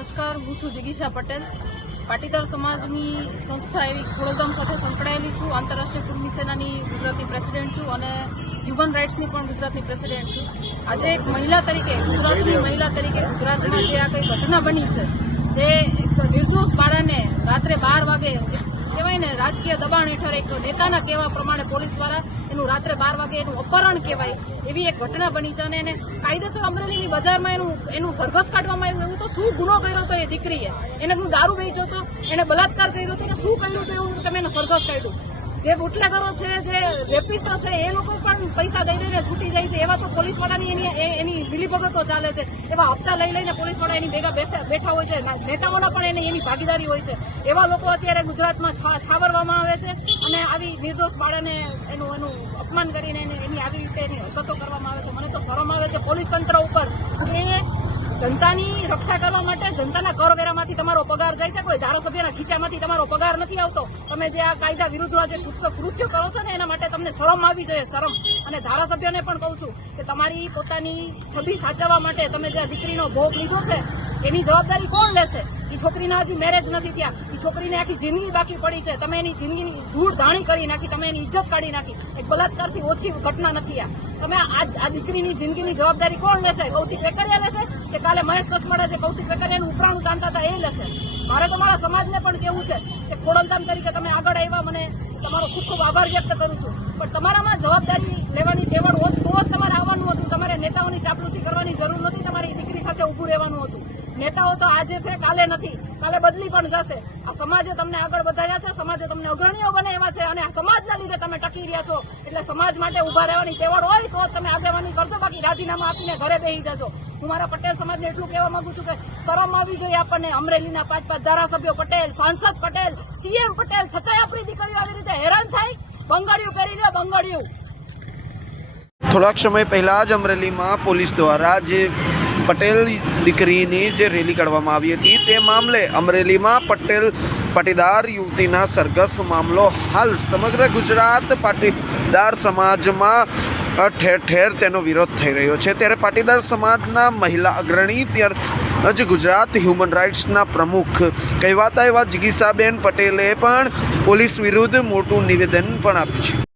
નમસ્કાર, હું છું જિગીશા પટેલ. પાટીદાર સમાજની સંસ્થા એવી ખોડલધામ સાથે સંકળાયેલી છું. આંતરરાષ્ટ્રીય કુર્મી સેનાની ગુજરાતની પ્રેસિડેન્ટ છું અને હ્યુમન રાઇટ્સની પણ ગુજરાતની પ્રેસિડેન્ટ છું. આજે એક મહિલા તરીકે, ગુજરાતની મહિલા તરીકે ગુજરાતમાં જે આ કઈ ઘટના બની છે, જે એક નિર્દોષ બાળાને રાત્રે બાર વાગે રાજકીય દબાણ હેઠળ એક નેતાના કહેવા પ્રમાણે પોલીસ દ્વારા એનું રાત્રે બાર વાગે એનું અપહરણ કહેવાય એવી એક ઘટના બની છે અને એને કાયદેસર અમરેલીની બજારમાં એનું એનું સરઘસ કાઢવામાં આવ્યું એવું તો શું ગુનો કર્યો હતો એ દીકરીએ? એને હું દારૂ વેચ્યો હતો, એને બલાત્કાર કર્યો હતો, એને શું કર્યું હતું એવું તમે એને સરઘસ કાઢ્યું. જે બુટલેગરો છે, જે રેપિસ્ટો છે, એ લોકો પણ પૈસા દઈ દઈને છૂટી જાય છે. એવા તો પોલીસવાળાની એની એની મિલીભગતો ચાલે છે. એવા હપ્તા લઈ લઈને પોલીસવાળા એની ભેગા બેઠા હોય છે. નેતાઓના પણ એની એની ભાગીદારી હોય છે. એવા લોકો અત્યારે ગુજરાતમાં છાવરવામાં આવે છે અને આવી નિર્દોષ બાળાને એનું એનું અપમાન કરીને એને આવી રીતે એની હરકતો કરવામાં આવે છે. મને તો શરમ આવે છે પોલીસ તંત્ર ઉપર એ જનતાની રક્ષા કરવા માટે જનતાના કરવેરામાંથી તમારો પગાર જાય છે. કોઈ ધારાસભ્યના ખીચામાંથી તમારો પગાર નથી આવતો. તમે જે આ કાયદા વિરુદ્ધ જે કૃત્ય કરો છો ને એના માટે તમને શરમ આવી જોઈએ, શરમ. અને ધારાસભ્યને પણ કહું છું કે તમારી પોતાની છબી સાચવવા માટે તમે જે દીકરીનો ભોગ લીધો છે એની જવાબદારી કોણ લેશે? એ છોકરીના હજી મેરેજ નથી ત્યાં એ છોકરીને આખી જિંદગી બાકી પડી છે. તમે એની જિંદગીની ધૂળ ધાણી કરી નાખી, તમે એની ઇજ્જત કાઢી નાખી. એક બલાત્કારથી ઓછી ઘટના નથી આ. તમે આ દીકરીની જિંદગીની જવાબદારી કોણ લેશે? કૌશિક વેકરિયા લેશે કે કાલે મહેશ કસવાડા જે કૌશિક વેકરિયાનું ઉપરાણું તાંતા હતા એ લેશે? મારે તો મારા સમાજને પણ કેવું છે કે ખોડલધામ તરીકે તમે આગળ આવ્યા, મને તમારો ખૂબ ખૂબ આભાર વ્યક્ત કરું છું. પણ તમારામાં જવાબદારી લેવાની ટેવડ હોત, તો જ તમારે આવવાનું હતું. તમારે નેતાઓની ચાપલુસી કરવાની જરૂર નથી તમારી દીકરી સાથે ઊભું રહેવાનું હતું. નેતાઓ તો આજે છે, કાલે નથી. કાલે બદલી પણ જશે. આ સમાજે તમને આગળ વધાર્યા છે, સમાજે તમને અગ્રણીઓ બનાવ્યા છે અને સમાજના લીધે તમે ટકી રહ્યા છો. એટલે સમાજ માટે ઊભા રહેવાની તેવડ હોય તો તમે આગેવાની કરજો, બાકી રાજીનામા આપીને ઘરે બેસી જજો. હું મારા પટેલ સમાજને એટલું કહેવા માંગુ છું કે શરમ આવી જોઈએ આપણને. અમરેલીના પાંચ પાંચ ધારાસભ્યો પટેલ, સાંસદ પટેલ, સીએમ પટેલ, છતાંય આપણી દીકરીઓ આવી રીતે હેરાન થાય. બંગાળીઓ પહેરી લે બંગાળીઓ. થોડાક સમય પહેલા જ અમરેલીમાં પોલીસ દ્વારા જે પટેલ દીકરીની જે રેલી કાઢવામાં આવી હતી, તે મામલે અમરેલીમાં પટેલ પાટીદાર યુવતીના સરઘસ મામલો હાલ સમગ્ર ગુજરાત પાટીદાર સમાજમાં ઠેર ઠેર તેનો વિરોધ થઈ રહ્યો છે. ત્યારે પાટીદાર સમાજના મહિલા અગ્રણી ત્યાર જ ગુજરાત હ્યુમન રાઇટ્સના પ્રમુખ કહેવાતા એવા જિગીસાબેન પટેલે પણ પોલીસ વિરુદ્ધ મોટું નિવેદન પણ આપ્યું છે.